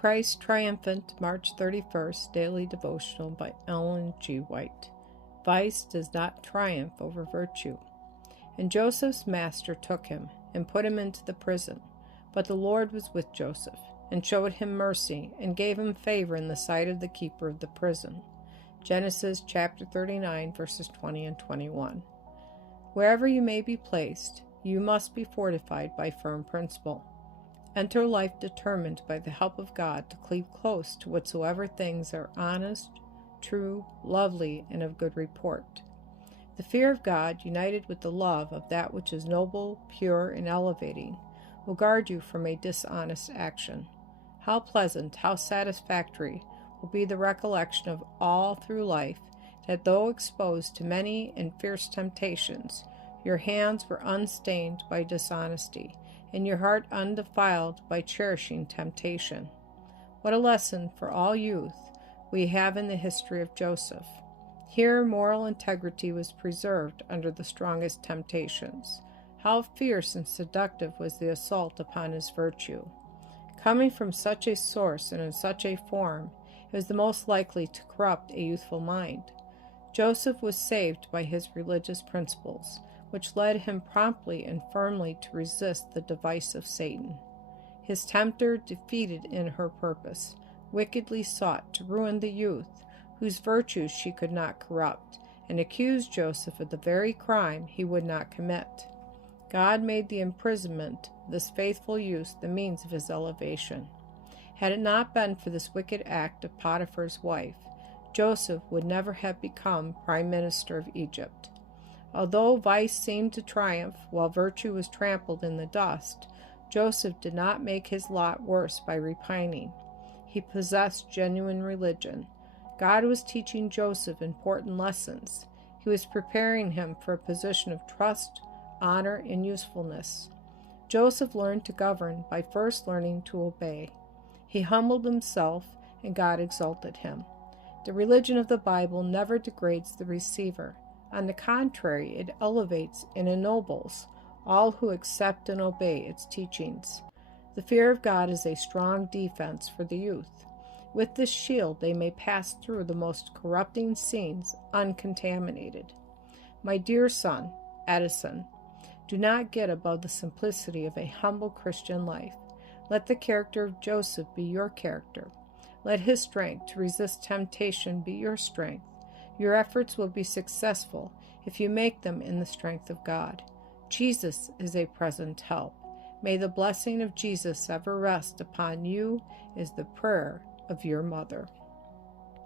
Christ Triumphant, March 31st, Daily Devotional by Ellen G. White. Vice does not triumph over virtue. And Joseph's master took him and put him into the prison. But the Lord was with Joseph, and showed him mercy, and gave him favor in the sight of the keeper of the prison. Genesis chapter 39, verses 20 and 21. Wherever you may be placed, you must be fortified by firm principle. Enter life determined by the help of God to cleave close to whatsoever things are honest, true, lovely, and of good report. The fear of God, united with the love of that which is noble, pure, and elevating, will guard you from a dishonest action. How pleasant, how satisfactory will be the recollection of all through life that though exposed to many and fierce temptations, your hands were unstained by dishonesty, and your heart undefiled by cherishing temptation. What a lesson for all youth we have in the history of Joseph. Here moral integrity was preserved under the strongest temptations. How fierce and seductive was the assault upon his virtue. Coming from such a source and in such a form, it was the most likely to corrupt a youthful mind. Joseph was saved by his religious principles, which led him promptly and firmly to resist the device of Satan. His tempter, defeated in her purpose, wickedly sought to ruin the youth, whose virtues she could not corrupt, and accused Joseph of the very crime he would not commit. God made the imprisonment of this faithful youth the means of his elevation. Had it not been for this wicked act of Potiphar's wife, Joseph would never have become prime minister of Egypt. Although vice seemed to triumph while virtue was trampled in the dust, Joseph did not make his lot worse by repining. He possessed genuine religion. God was teaching Joseph important lessons. He was preparing him for a position of trust, honor, and usefulness. Joseph learned to govern by first learning to obey. He humbled himself, and God exalted him. The religion of the Bible never degrades the receiver. On the contrary, it elevates and ennobles all who accept and obey its teachings. The fear of God is a strong defense for the youth. With this shield they may pass through the most corrupting scenes uncontaminated. My dear son, Edison, do not get above the simplicity of a humble Christian life. Let the character of Joseph be your character. Let his strength to resist temptation be your strength. Your efforts will be successful if you make them in the strength of God. Jesus is a present help. May the blessing of Jesus ever rest upon you, is the prayer of your mother.